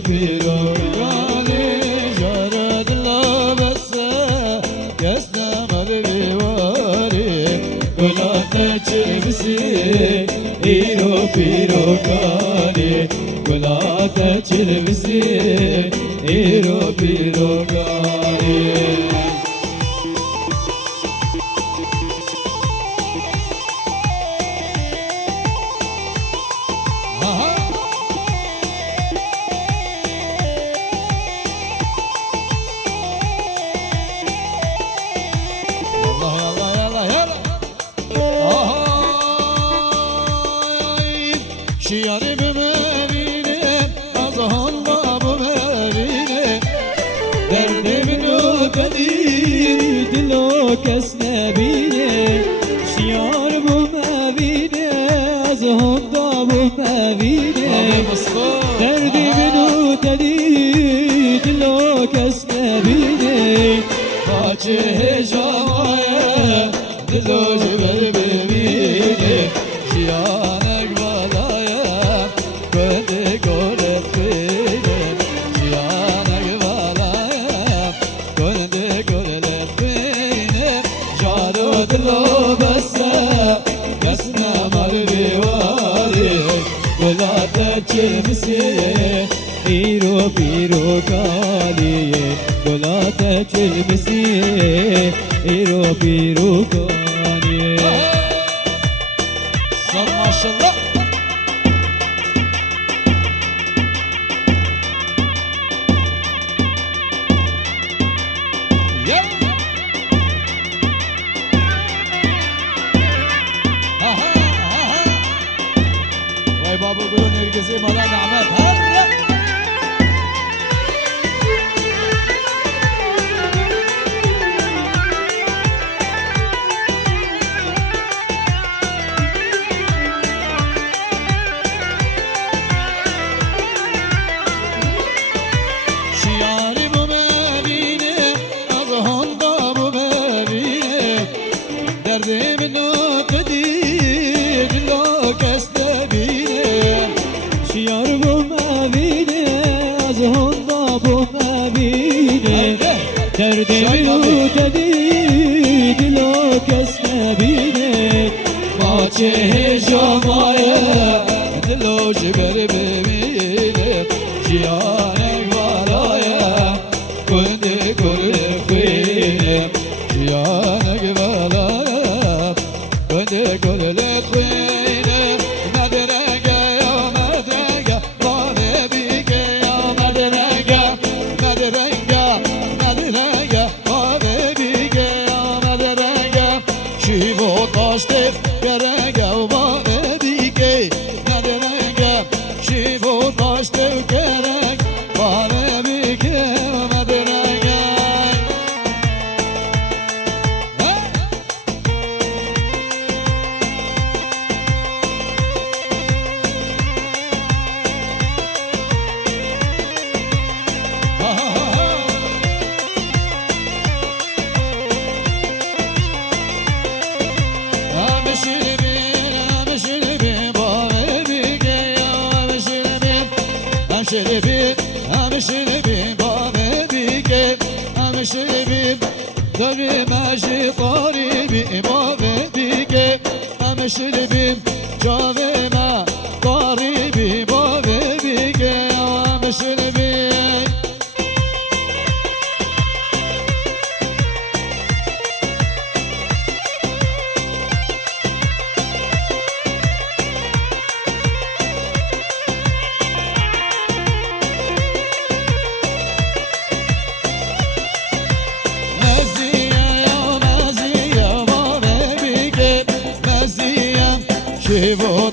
پیروگانی جارد لبسه گستم بیواری گلات چلبسی ایرو پیروگانی گلات چلبسی ایرو پیروگانی شیاری بمبینه از آن بابو ببینه دردمینو کدیر دلو کس نبینه شیار بمبینه از آن بابو ببینه دردمینو کدیر دلو کس نبینه باچه جوایه دلو جبر ببینه شیار دلو بسه گسنا مال بیواری گلات چلبسی ایرو پیرو کالیه گلات چلبسی ایرو پیرو کالیه سلام ماشالله بابا گلو نرگزی مالا نعمت هلا شیاری بو ببینه از هندا بو ببینه درده منو کدیر دلو کس نبینه شیار بو مبینه از هندا بو مبینه درده منو کدیر دلو کس نبینه باچه جمایه دلو جبر ببینه شیانک بالایه کنده کل خوینه شیانک بالایه کنده کل خوینه مدرگه یا مدرگه بانه بیگه یا مدرگه مدرگه مدرگه بانه بیگه یا مدرگه شیو تاشته گرگه و بانه بیگه مدرگه شیو تاشته گرگه بانه بیگه مدرگه همشربیم بامه بیگه همشربیم داری ماشی قریبی بامه بیگه همشربیم جاوه ما قریبی بامه بیگه همشربیم شیو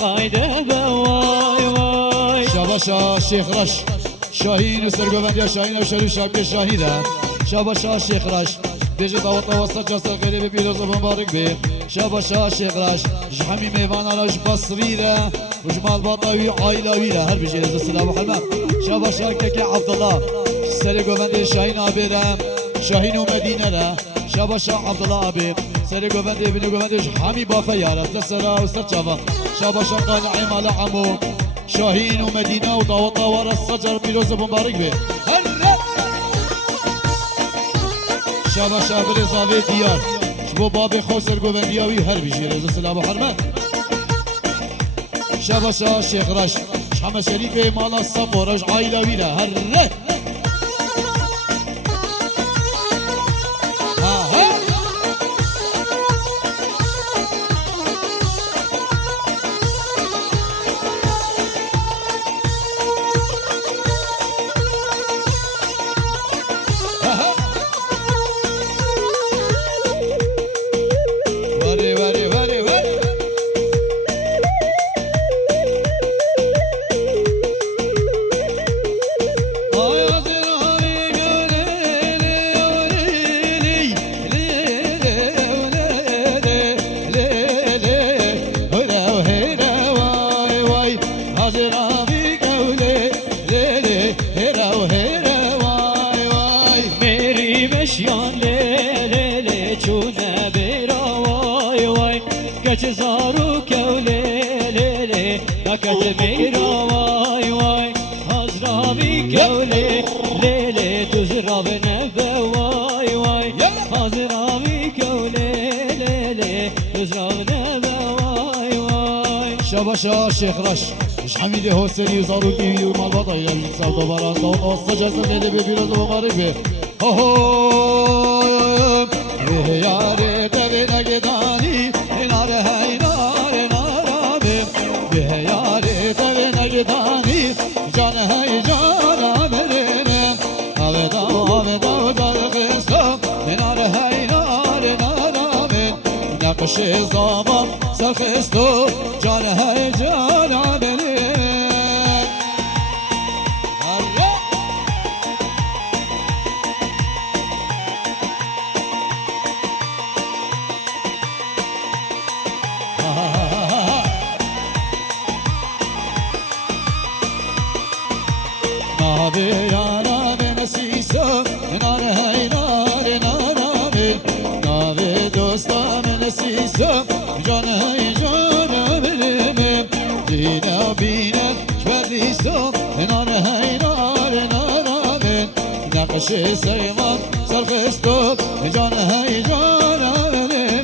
قایده وای وای شاباشا شیخ رش شاهین و سرگوبندی شاهین و شریف شاکی شاهیده شاباشا شیخ رش بیجی دعوت واسط جسر غریب پیروز و مبارک بی شاباشا شیخ رش جحمی میوان راش بصریره و جمال باطاوی عایلاویره هر بیجی رزا سلام و حلمه شاباشا ککی عبدالله سرگوبندی شاهین آبیره شاهین و مدینه را شاباشا عبدالله آبی سرگوبندی بنی گوبندی جحمی بافه یاره سرسرا و سرچاوا شاباشا قانعی مال عمو شاهین و مدینه و دعوت وار السجر پیروز و مبارک بی شاباشا برزاوی دیار شبو باب خو سرگوبندیاوی هر بیجی رزا سلام و حرمت شاباشا شیخ رش شحمه شریف مالا سمورش عایلاوی را هر ره زارو كولي ليلي لكت ميرا واي واي هزرابي كولي ليلي تزراب نبا واي واي هزرابي كولي ليلي تزراب نبا واي واي شاباشا شيخ رش مش حميدي هو سري زارو كيوي ومال بطا إلى الإنسان دوبارا صوت وصجة سنيلي ببيرز ومبارك بي هو يا ريت بينا قداني نار هاي نار نار بي يا ريت بينا قداني جان هاي جان مريم أبدا بالخصام نار هاي نار نار بي نقش زابا سرخستو جان هاي جان مريم ناوی نسیسا نار هی نار بی ناوی دوستا نسیسا جان هی جان بریم دینا بینا شبریسا نار هی نار بی نقش سیمان سرخستو جان هی جان بریم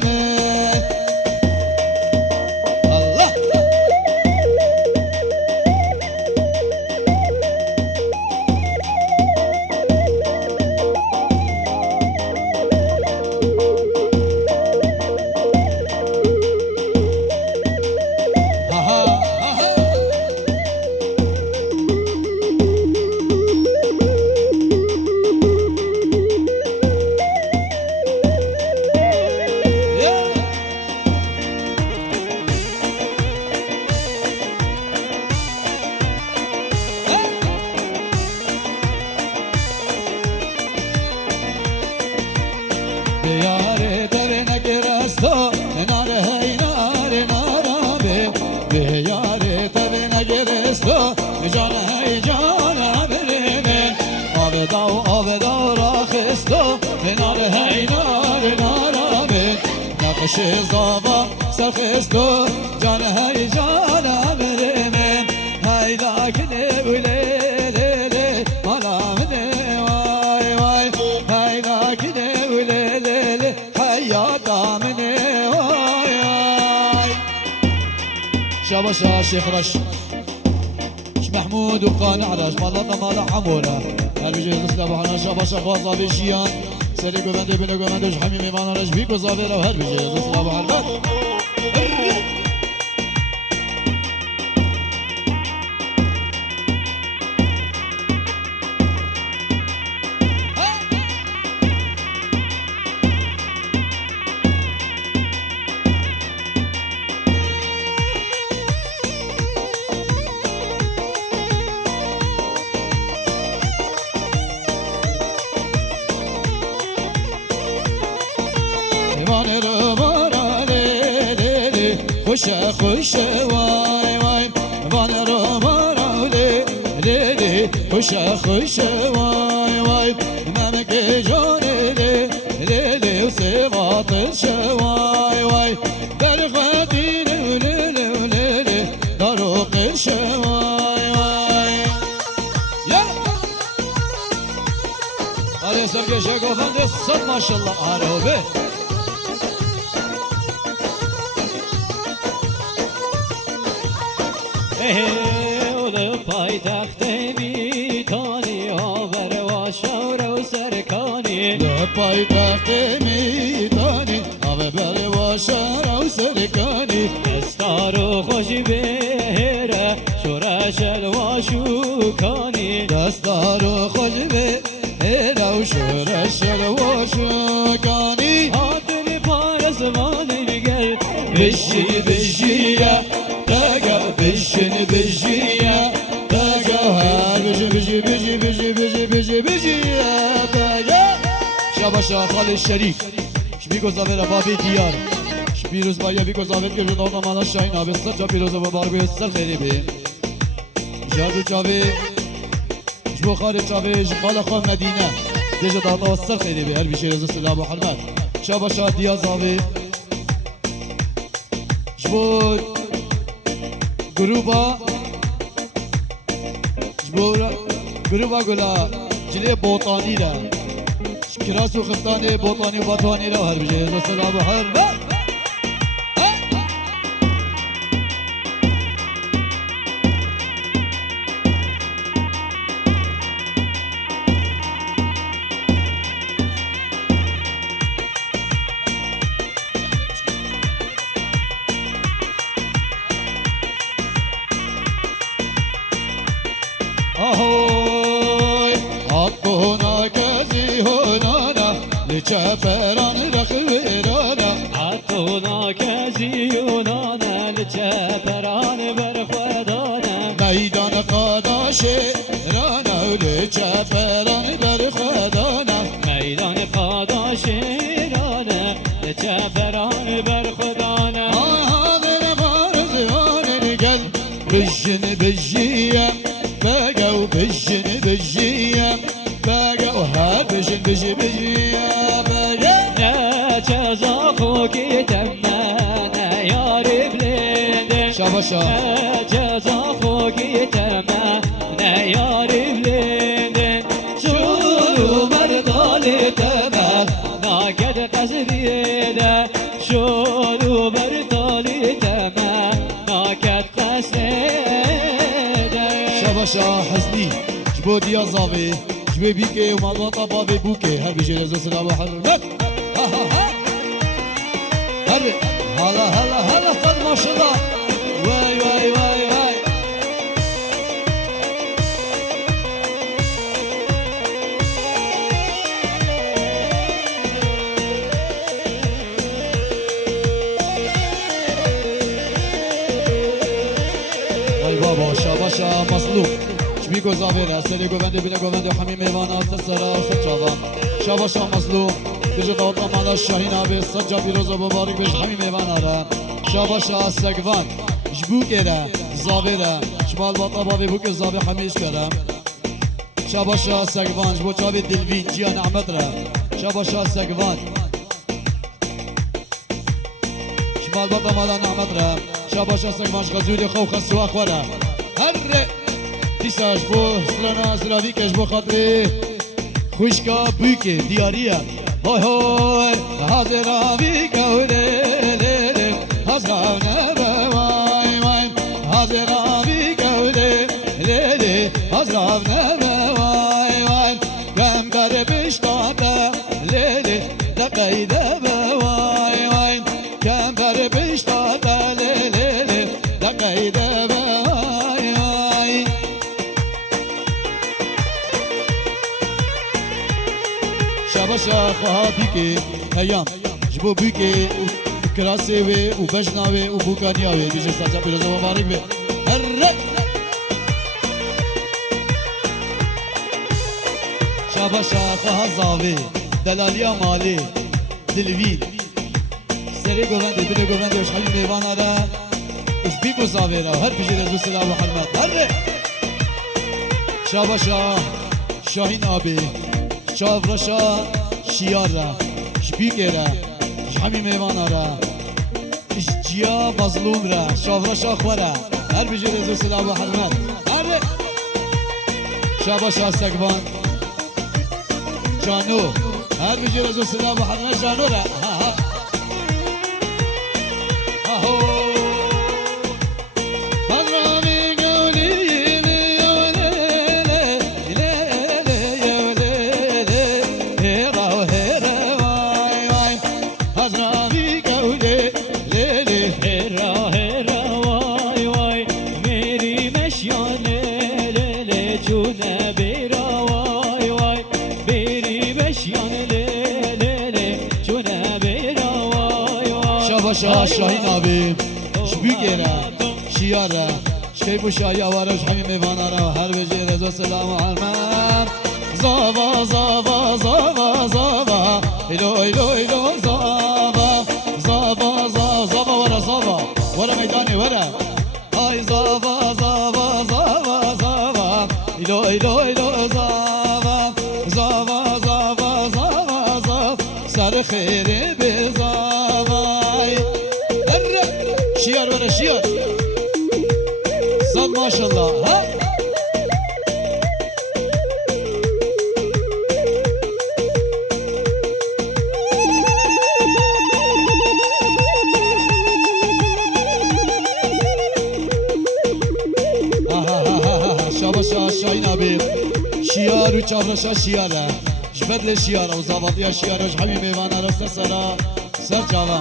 نقش زابا سرخستو جان هاي جان مريم هاي لكن وليلي مالا مني واي واي هاي لكن وليلي حياة مني واي واي شاباشا شيخ رش محمود وقانع رش مالنا مالا حموله هل بيجي نسلب حنا شاباشا خوازا بيجيان سری گوینده بینه گویندهش همین میوانانش بی گذابه رو هر بیجه از اسلام و حرمت خوشه خوشه وای وای وان رو بارو لی لی لی خوشه خوشه وای وای ممک جان لی لی لی و سوات شوای وای در خاطی لی لی لی لی دارو قش وای وای یا آره سرگشه گفنده صد ماشالله آره اول پایتخت میتانی آور و شور و سرکانی پایتخت میتانی آور و شور و سرکانی دستار و خوش بهره شورش الواشوکانی دستار و خوش بهره و شورش الواشوکانی آدر پارزمان نگر بشی بشیه بشن بجيا بقى بجي بجي بجي بجي بجي بجي بقى شاباشا خالي الشريف شبيكو زافير بابي ديار شبيروز بايا بيكو زافير كيف دوطا مالا شاين ابي السجا بيروز بباربي السر غريبي جادو جابي شبو خالي جابي جبالا خال مدينة ديجا دوطا السر غريبي هل بيشي رزو سلام وحرمات شاباشا ديا زافي شبو گروبا گروبا گلا جلی بوتانی را کراس و خفتان بوتانی و باتوانی را هر بجه سلام هر با ahoy hakkuna kazi honana liçaferan rakverana hakkuna kazi honana liçaferan berkhadana meydan qadaşı rana liçaferan berkhadana meydan qadaşı rana liçaferan berkhadana ahadır barzan gel bejin bejiye بجن بجيا بقى وهاب بجن بجي بجيا بقى لا تزاقوك تمانا يا ربلين شاباشا لا تزاقوك تمانا يا ربلين شو مردالي تمام ناكد قصديدا شو مردالي تمام ناكد قصديدا شاباشا حسني جبو ديا زافي جبو بيكي ومالواطا بابي بوكي هل بيجي رزو سلام وحرمت ها ها ها هل هلا هلا هلا صد ما شاء الله واي واي واي واي واي بابا شاباشا مصلوب شبيكو زافير سري گوونده بلا گوونده حمیم ایوان آست سرا آست جوان شاباشا مصلوب بجه داوطا مالا شاهین آبی سجا بیروز و مبارک بجه حمیم ایوان آره شاباشا سگوان جبوکه را زاویره شمال باطا بابی بوک زاوی حمیش کرم شاباشا سگوان جبو چاوی دلوین جیان احمد را شاباشا سگوان شمال باطا مالا نعمد را شاباشا سگوان غزوری خو خسوا خورا هر دیساش بو سلانا سلاوی کش بو خاطری خوشکا بوکه دیاریه های های حاضر آبی کوله لیلی حضران بوای وای حاضر آبی کوله لیلی حضران بوای وای کم بر بشتاده لیلی دقیده بوای وای کم بر بشتاده لیلی دقیده بوای وای شاباشا خواهی که هیام جبو بی که کراسه و بجناوه و بوکانیاوه بیشه ساچا پیروزه مبارک به هر شاباشا خواه زاوه دلالیا مالی دلوی سری گوونده دل گوونده وش خیلی میوان آره بيكو زافيرا هر بيجي رزو سلام محمد هر شاباشا شاهين آبي شافرشا شيارا شبيكيرا جحمي ميوانارا جيا مظلوم را شافرشا خورا هر بيجي رزو سلام محمد هر شاباشا سكبان جانو هر بيجي رزو سلام محمد جانو را ها هو شاهین آبی شبیگیره شیاره شکیبو شایی آوارش همین میوانارا هر بجی رزا سلام و حرمم زاوا زاوا زاوا زاوا ایلو ایلو ایلو زاوا زاوا زاوا زاوا ورا زاوا ورا میدانی ورا های زاوا زاوا زاوا زاوا ایلو ایلو ایلو زاوا زاوا زاوا زاوا زاوا سر خیره به زاوای شیار ورا شیار صد ماشالله ها شاباشا شاهین آبی شیار و چاورشا شیاره جبدل شیاره و زاواتیا شیاره جحبی میوانه رسته سرا سر جاوه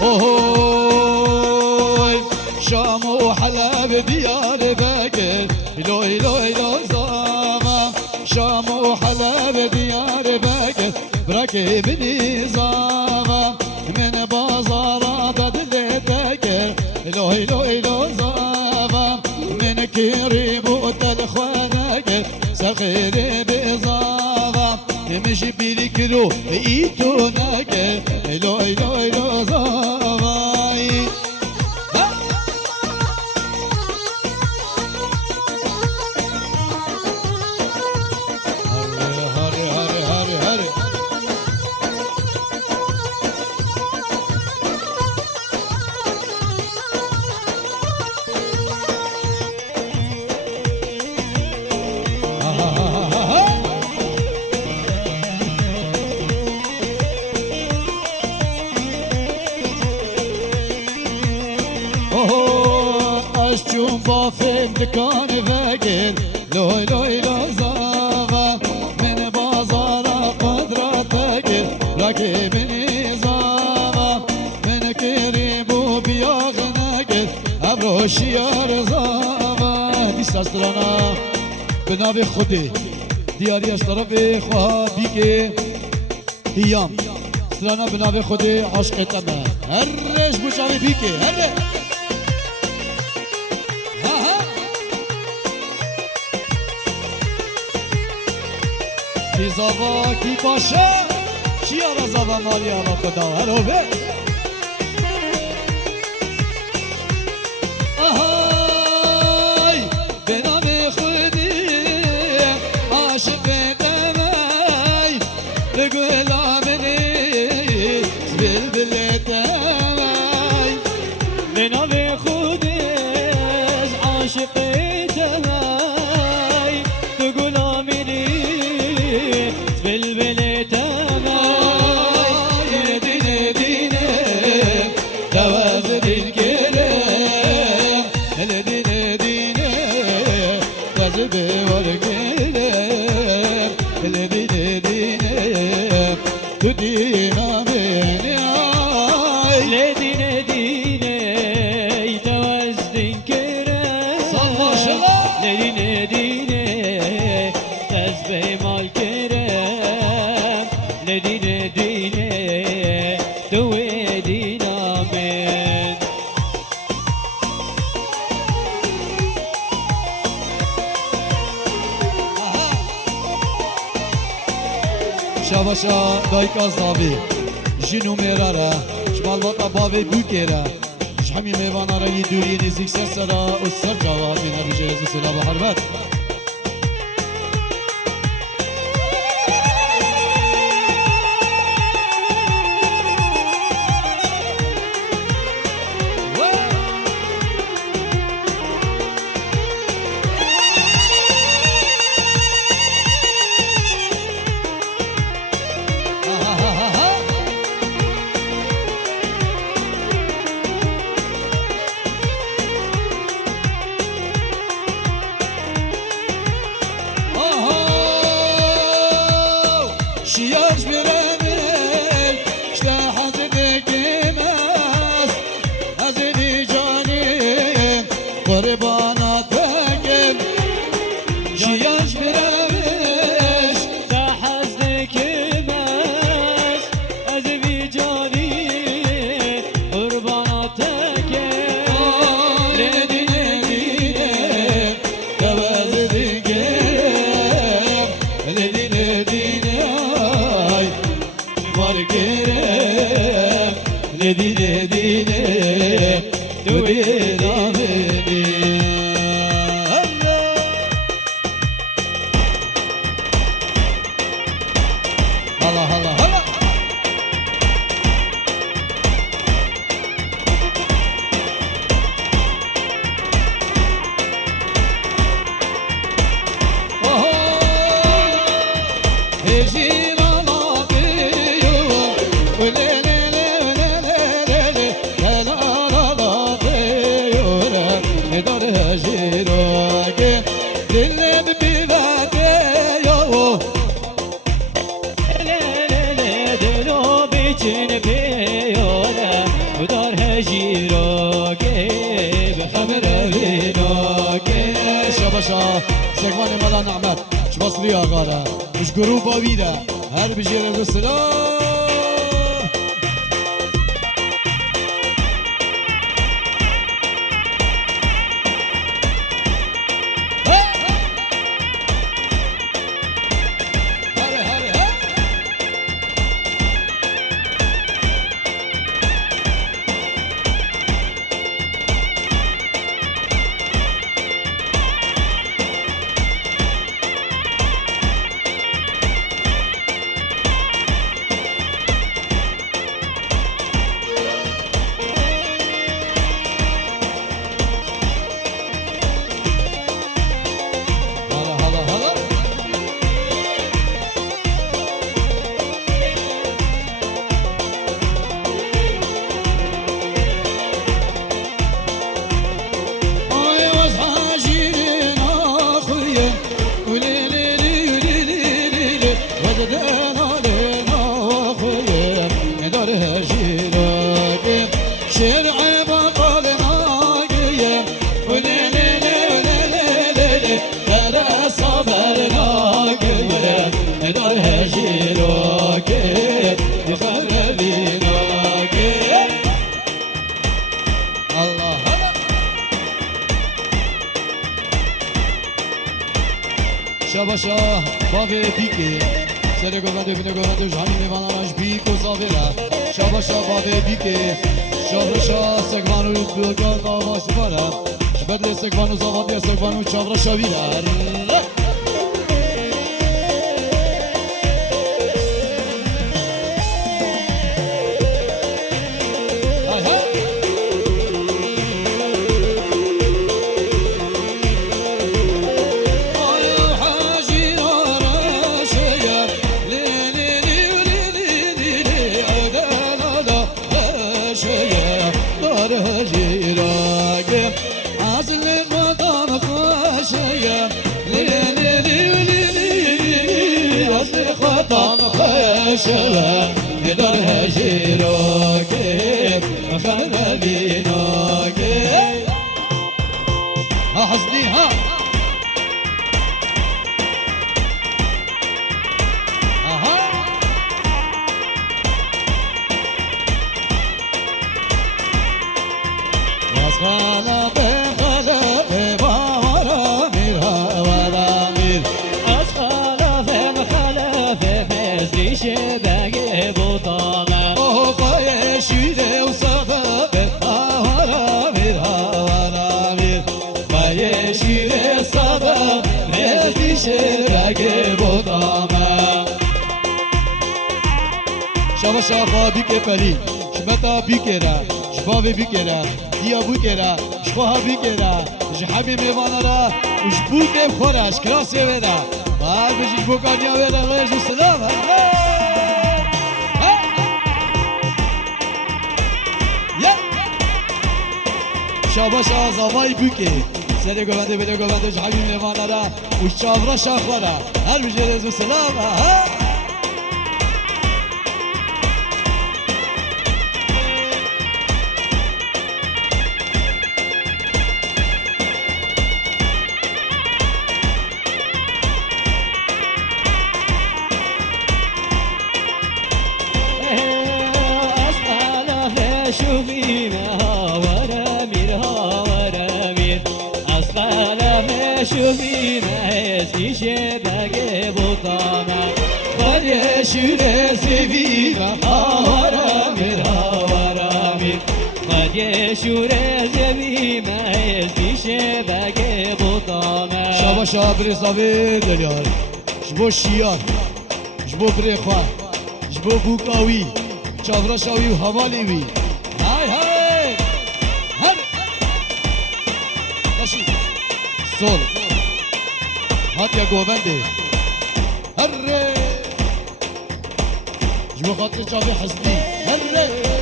اوهوی شام و حلب دیار بکر ایلو ایلو ایلو زاوه شام و حلب دیار بکر برکه بنی زاوه من بازارات دل تکر ایلو ایلو ایلو زاوه من کریبو تلخوانك سخير بزاوة مش بيركرو ايتونك ايلو ايلو ايلو زاوي هاري هاري هاري هاري اشجون بافم دکان فکر لوی لوی لوزاوه من بازار قدرتك راكب نظامه من كريبو بياغنك ابرو شيار زاوه دي ساسترانا بنابي خودي دیاری از طرف خوابی که هیام سرانا بنابي خودي عشق تمه هر رش بوشاوی بی که هر کی زاوا کی باشه چیارا زاوا مالی آوا خدا هر اوه آهای به نام خودی عاشق دمی به گلامنی بلبل دمی به نام خودی عاشق دمی تو گلامنی بلبل تمای دینه دینه جواز دین گرم هل دینه دینه جواز بیوار گرم هل دینه دینه تو دینا بینی آی لدینه دینه جواز دین گرم سال ماشالله لدینه دینه جذب مال کرم لدینه دینه تو دینا من شاباشا دایکا زاوی جنو میراره شمال باتا باوی بوکیره همین میوان آرایی دوری نزدیک سر سرا و سر جواد این بجرز سلام و حرمت شياش برامل شتا حزنك ماس حزني جاني قربانا تاكل شياش برامل شتا حزنك ماس حزني جاني قربانا تاكل لدي لدي كواز دقيم لدي لدي Markerem Nedine dine Duyela beni Allah Allah Allah Hecin سگوان ملا نعمت شباصلي آقارا مش جروبا ويدا هر بجير السلام شاباشا باقی بیکی سر گوانده بینه گوانده جهانی میوانانش بیک و زاویره شاباشا باقی بیکی شاباشا سگوانو بلگان آواز باره بدل سگوانو زاوادی سگوانو چاورا شاویره شوا ندار هجراك خلنا بيناك ها حسني ها شبه بوطانه شيره وصفا شاباش آقا بیک پلی شمتا بیکره شباب بیکره دیا بیکره شخوها بیکره جحبی میوانه را جبوت خورش کلاسی ویده بعد بجیش بکانیا ویده غیش و سلام شاباش آزاوای بیکه سری گوونده بده گوونده جحبی میوانه را و چاورا شاخوره هر بجیش و سلام شاباش آبری زاوی دلیار جبو شیار جبو بریخواه جبو بوکاوی چاورا شاوی و حوالی وی های های هر نشی سول هات یا گوبنده هر جبو خاطر چاوی حسدی هر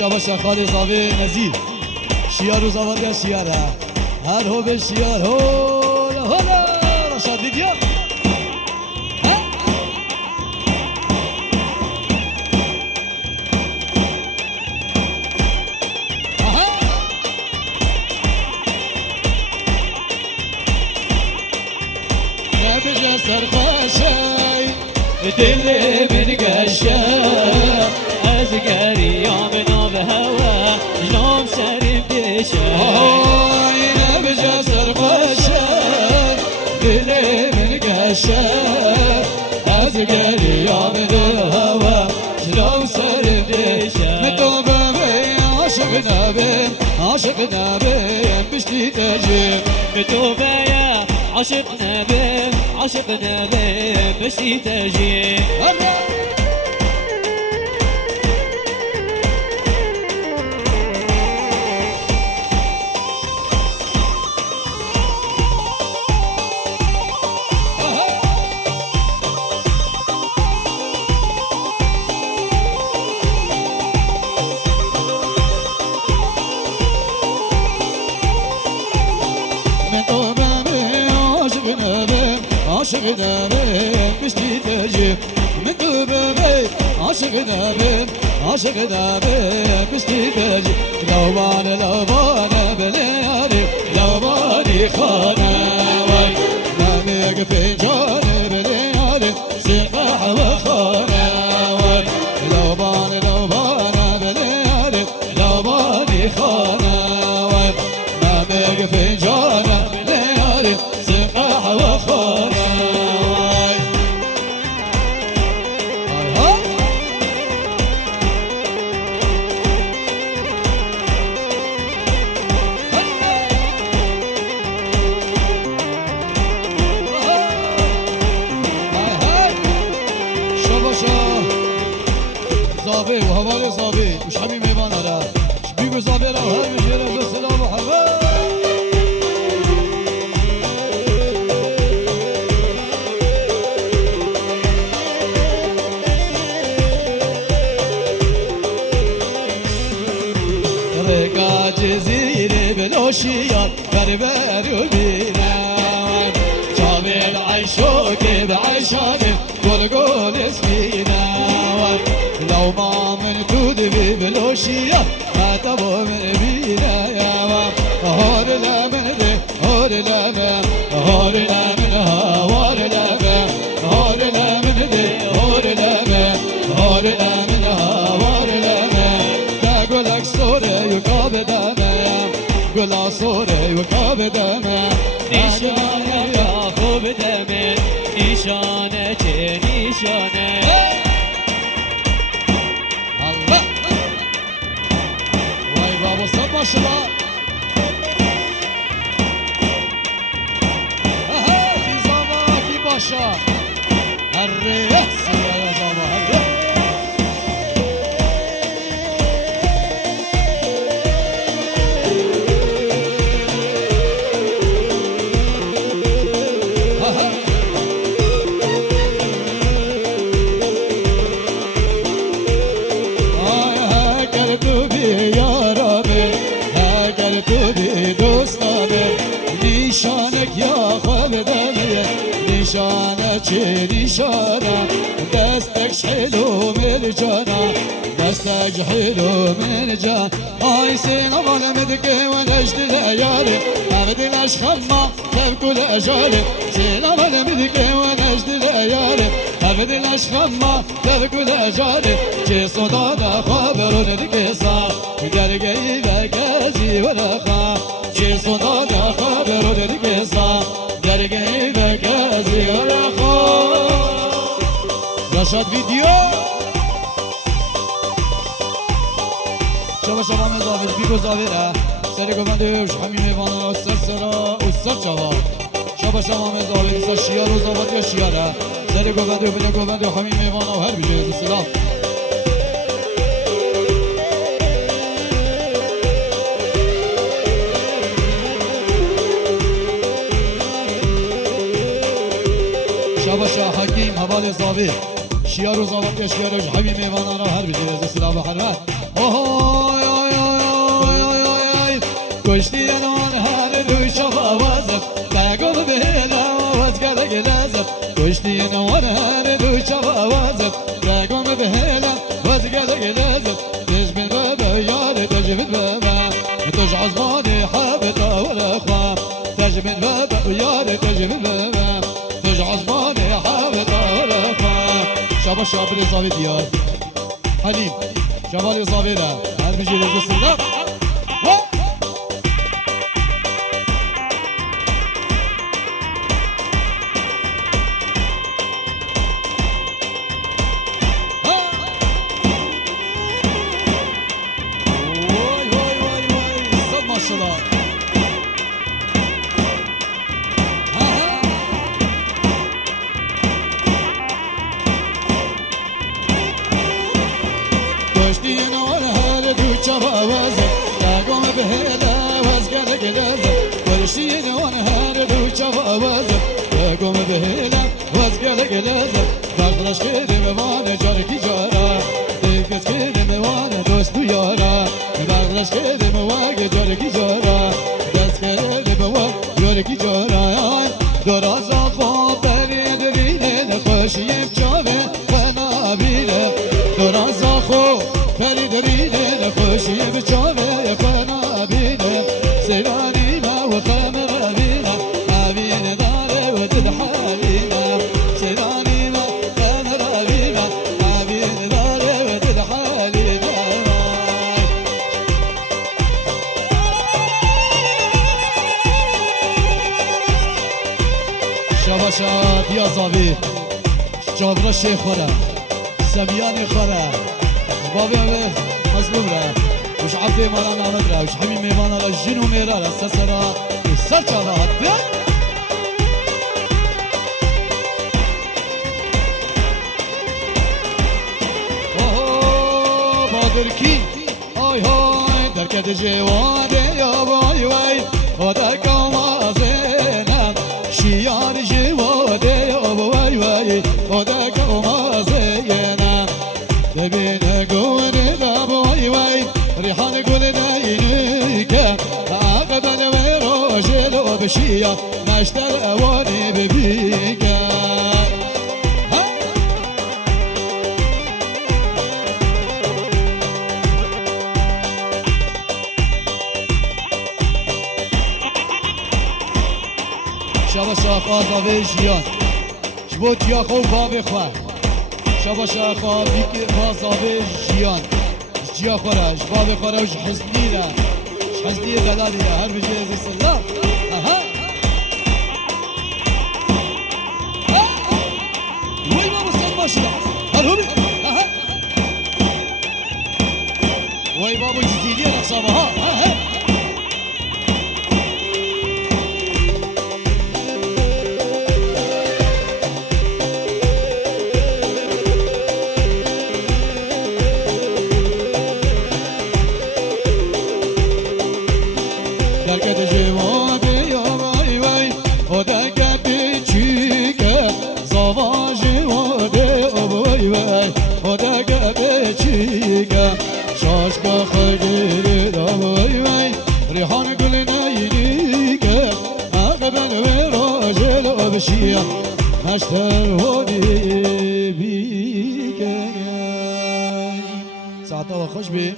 شاباش خالی زاوی نزیر شیار و زاوی شیاره هر هو به شیار هولا هولا رشاد ویدیو نبجا سرخاشی دل من قشا از گریام ناب هوا جنام سرم دشا نبجا سرخاشی دل من قشا از گریام ناب هوا جنام سرم دشا متوبه عاشق نبیم عاشق نبیم بشتی تجیم متوبه عاشق نبي عاشق نبي بس تجي عاشق نبیم بشتی تجی من تو ببی عاشق نبیم عاشق نبیم بشتی تجی لوبان بلیاری لوبانی خانه وای نمیگ فنجان بلیاری سقاح و خانه وای لوبان بلیاری لوبانی خانه وای نمیگ فنجان بلیاری سقاح و خانه زابي وهوالي زابي وش حبي ميمان على شبيقو زابي لو هاي مجيرة والسلام وحبا رقا جزيري بلوشيات بربر وبينا جامي العيشوك بعيشاني قول اسمينا لو ما من تودبي بلوشية ما تبو من بينا يا ما هور لا من دي هور لا من هور لا من هور واري امنا واري لنا تقولك سوري وكاب دمه قول سوري وكاب دمه نشانه یا خوب دمه نشانه چه نشانه الله وای بابا صد ماشاءالله اها کی زما کی باشا هره سیا یا زما هره نشانك يا خواب دمي نشانة چه نشانة دستك حلو من جانا دستك حلو من جانا هاي سين أول مدكي ونجد الأيالي أبد الأشخمة تبكو الأجالي سين أول مدكي ونجد الأيالي أبد الأشخمة تبكو الأجالي جي صدانا خبرون دكي صار قرقي بكازي ولا خاف جي صدانا خبرون دكي صار قرقي بكازي ولا خاف رشاد فيديو شما شما مزاویز بیگو زاویره سری گفنده وش همین میوانه سر سرا و سر جواب شما مزاویز سر شیار و زابط یا شیاره سری گفنده و بینه گفنده همین میوانه و هر بیجه سلام شباشا حکیم حوال زاوی شیار و زابط یا شیاره وش همین میوانه را هر بیجه سلام و حرمت کشتی نان هر روی شب آوازم تگم به آواز کرده گلازم کشتی نان هر روی شب آوازم تگم به آواز کرده گلازم تجمل بابا یار تجمل بابا تج عزماني حابطة ولا خوام تجمل بابا یار تجمل بابا تج عزماني حابطة ولا خوام شبا شابري زاوي ديار حليم شبالي زاوي لا هل بيجي لك السلام شباشا بیا زاوی جابرا شیخ خوره سمیانی خوره بابی اوه مظلوم ره وش عبده مالا نعمد ره وش حمی میوانا را جن و میره را سسرا و سر چالا بیا اوه بادر کی آی های درکت جوانه یا بای وی و در کامازینم شیار جواده یا بای وی و در کامازینم ببین گونه دا بای وی ریحان گل داینی که عقبن و روشلو بشیا نشتر اوانی ببیگه شبا شاخ آزاوه جیان شبوت یا خوب بابی خواه شابا شاخا بیک خاصابه جیان جیا خورش باب خورش حزنی را حزنی غلالی را هر بجه از الله اها وی بابا سن باشد هر همی اها وی بابا جزیلی نقصابه ها اها درکت جوابی یا وای وای و درکت چیکه زوا جوابی وای وای و درکت چیکه شاشکا خیلی دا وای وای ریحان گل نیلیکه اقبل و راجل و بشیه نشتر هونی بیگه ساعتا و خوش بی